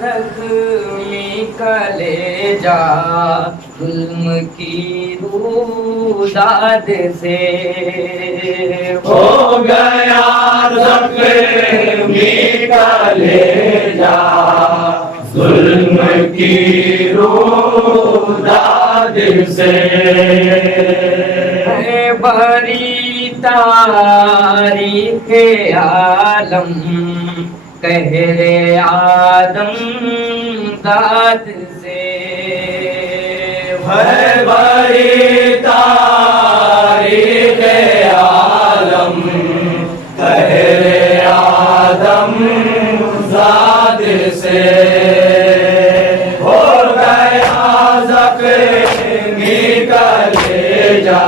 जख्मी कलेजा जुल्म की रूदाद से हो गया जख्मी कलेजा जुल्म की रूदाद से बड़ी तारीख आलम कहरे आदम दाद से है बड़ी तारीख आलम कहरे आदम दाद से हो गया जख्मी कलेजा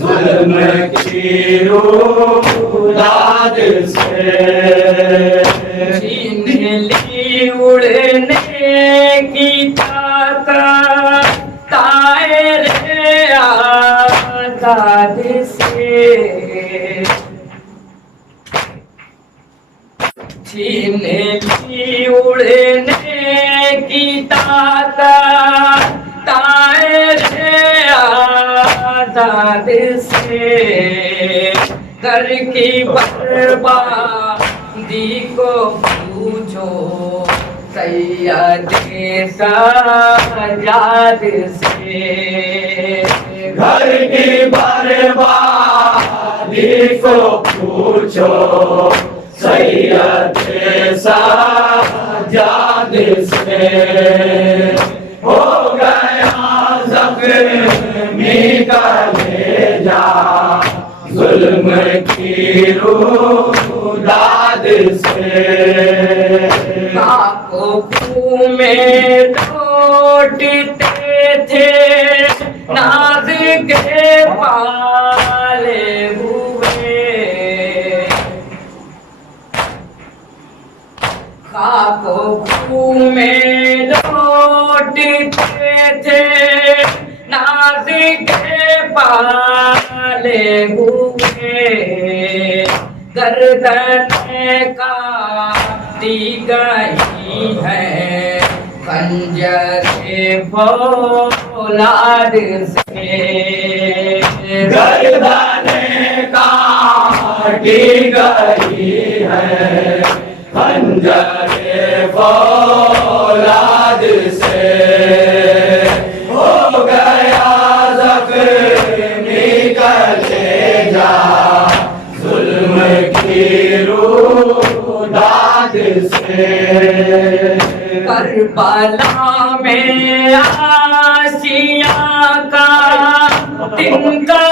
जुल्म की रूदाद से छीन ली उड़ने की ताकत तायरे आजाद से छीन ली उड़ने की ताकत तायरे आजाद से घर की बर्बादी को पूछो सैयद सज्जाद से घर की बर्बादी को पूछो सैयद सज्जाद से हो गया जख्मी कलेजा जुल्म की रूदाद से काकों में लौटते थे नाज के पाले हुए काकों में लौटते थे नाज के पाले हुए गर्दन का दी गई है खंजर फौलाद से गर्दन काटी गई है खंजर फौलाद से हो गया जख्मी कलेजा जुल्म की रूदाद से करबला में आसिया का तिनका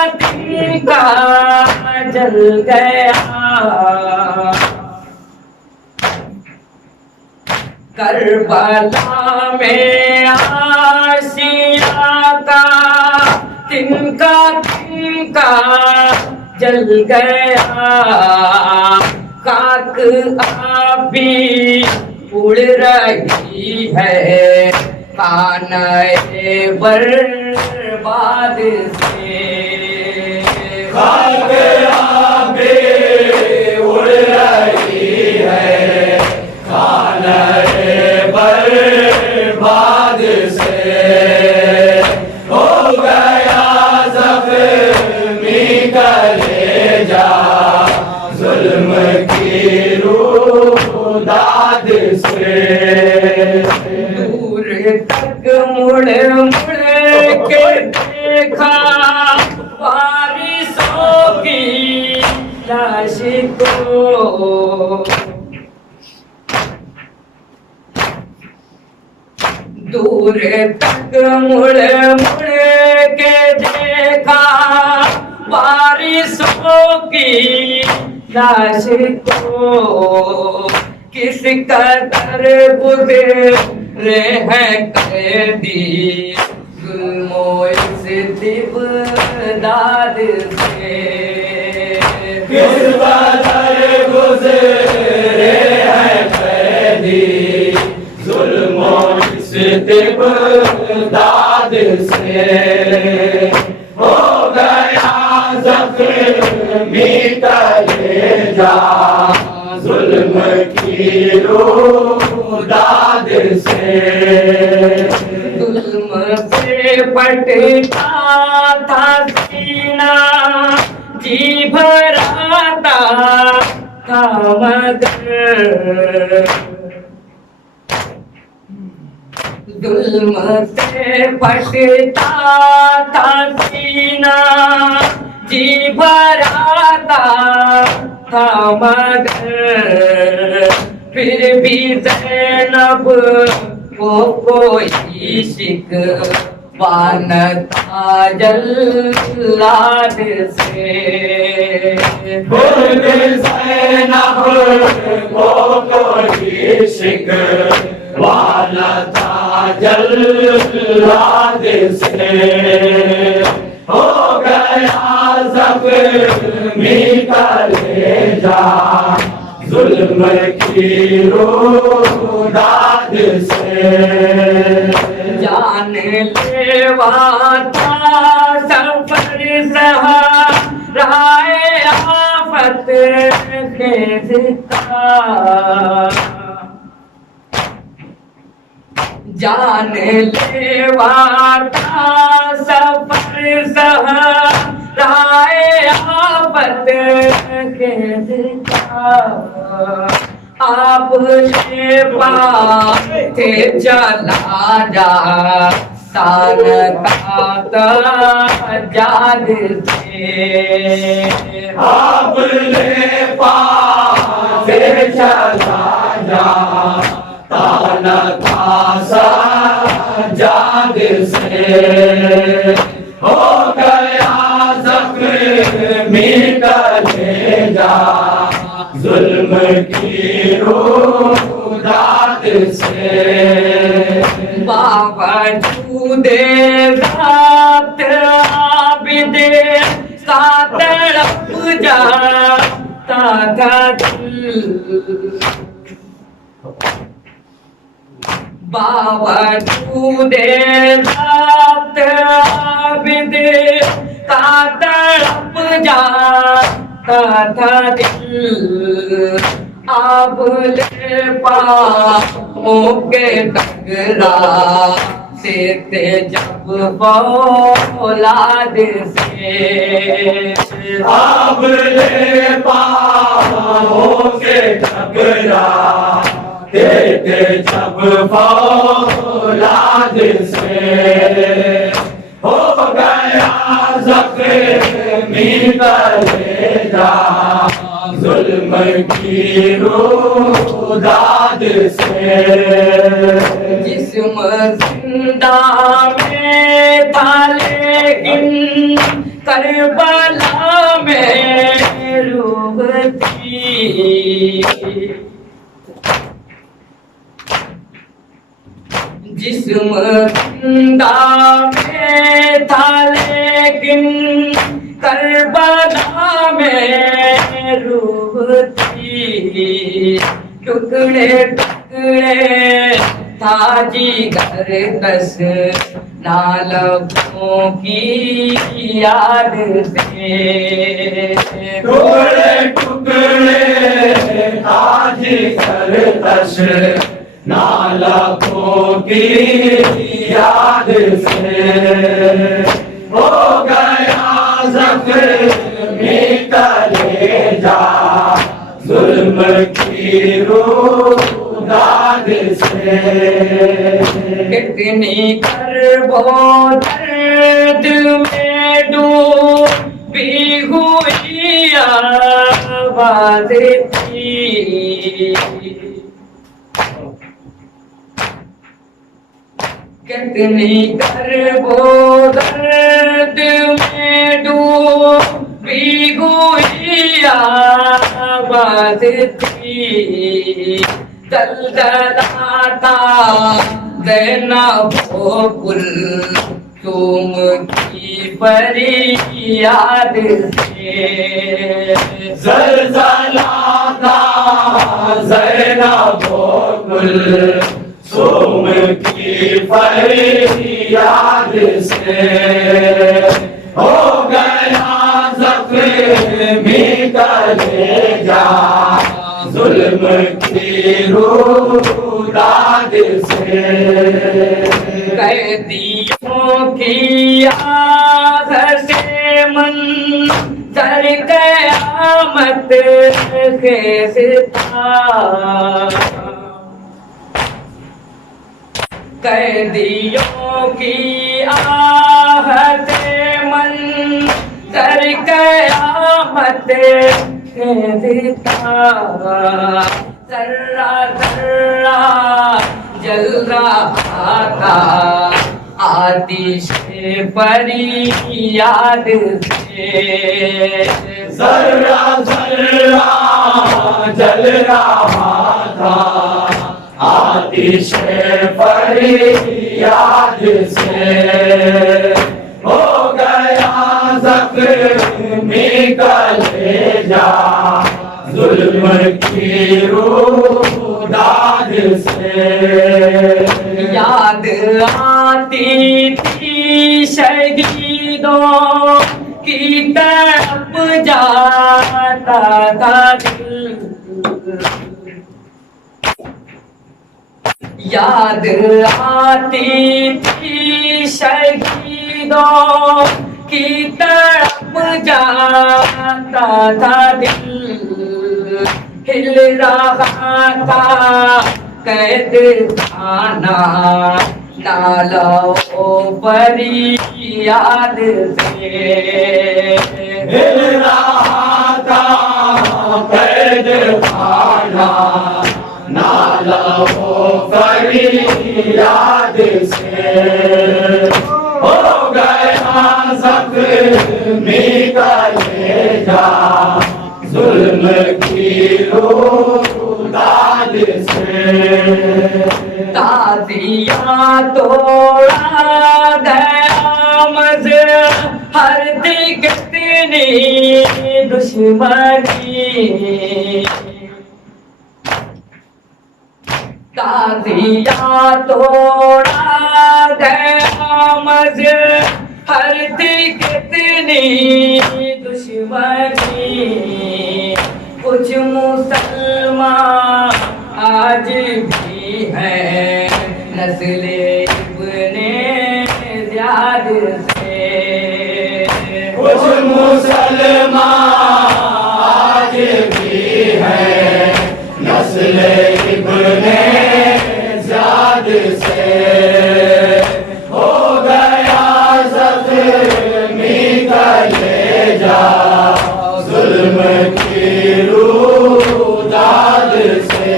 जल गया करबला में आसिया का तिनका जल गया काक अभी उड़ रही है खाने बर्बाद से खाक अभी उड़ रही है खाने बर्बाद से हो गया जख्मी कलेजा जुल्म की रूदाद से दूर तक मुड़ मुड़ के देखा बारिशों की लाश को दूर तक मुड़ मुड़ के देखा बारिशों की लाश को किस कदर गुजरे हैं कैदी जुल्मो इस दिबदाद से किस कदर गुजरे हैं कैदी जुल्मो इस दिबदाद से हो गया जख्मी कलेजा जुल्म की रुदाद से जुल्म से फटता था सीना जी भराता था मगर जुल्म से फटता था सीना जी भराता था मगर फिर भी ज़ैनब को कोई शिकवा न था जल्लाद से। ज़ैनब को कोई शिकवा न था जल्लाद से। हो गया ज़ख्मी कलेजा जुल्म की रुदाद से। जान लेवा था सफर सहाराए आफत खेज का। जान लेवा था सफर सहाराए आफत खेज का। आपने पाथे चला जा तान जाद से। आपने पाथे चला जा तान जाद से। हो गया ज़ख्मी कलेजा जुल्म की रुदाद से। बावजूद ज़ात आबिद सा तड़प जाता था दिल। बावजूद ज़ात आबिद सा तड़प जाता था दिल। आपने पाँवों के टकरा से थे जब औलाद से। आपने पाँवों के टकरा थे जब औलाद से। हो गया ज़ख्मी कलेजा जुल्म की रुदाद से। जिस्म जिंदा में था लेकिन करबला में रूह थी। जिस्म जिंदा में था लेकिन करबला में रूह थी। टुकड़े टुकड़े था जिगर कस नालबों की याद से। टुकड़े टुकड़े था जिगर कस नालबों की याद से। हो गया ज़ख्मी कलेजा जुल्म की रुदाद से। कितनी करबो दर्द में डूबी हुई आवाज़ थी। कितनी करबो दर्द में डूबी हुई आवाज़ थी। दलदलाता ज़ैनब कुल तुम की फरियाद से। ज़लज़लाता ज़ैनब कुल तुम की फरियाद से। हो गया ज़ख्मी कलेजा जुल्म की रूदाद से कैदियों की आग से मंजर क़यामत खेजता कैदियों की आह से मंजर क़यामत खेजता जर्रा जर्रा जल रहा था आतिश फरियाद से जर्रा जर्रा जल रहा था आतिश फरियाद से हो गया ज़ख्मी कलेजा जुल्म की रूदाद से याद आती थी शहीदों की तरफ जाता था दिल याद आती थी शहीदों की तरफ जाता था दिल हिल रहा था कैद खाना नालों फरियाद से हिल रहा था कैद खाना नाला फरियाद से हो गया ज़ख्मी कलेजा जुल्म की रूदाद से ताज़िया तोड़ा गया मज़हर थी कितनी दुश्मनी ताज़िया तोड़ा गया मज़हर थी कितनी दुश्मनी कुछ मुसलमान आज भी हैं नस्ले इब्ने ज़ियाद से कुछ मुसलमान आज भी हैं नस्ल इब्ने ज़ियाद से हो गया ज़ख्मी कलेजा जुल्म की रूदाद से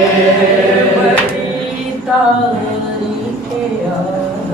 बड़ी तारीफ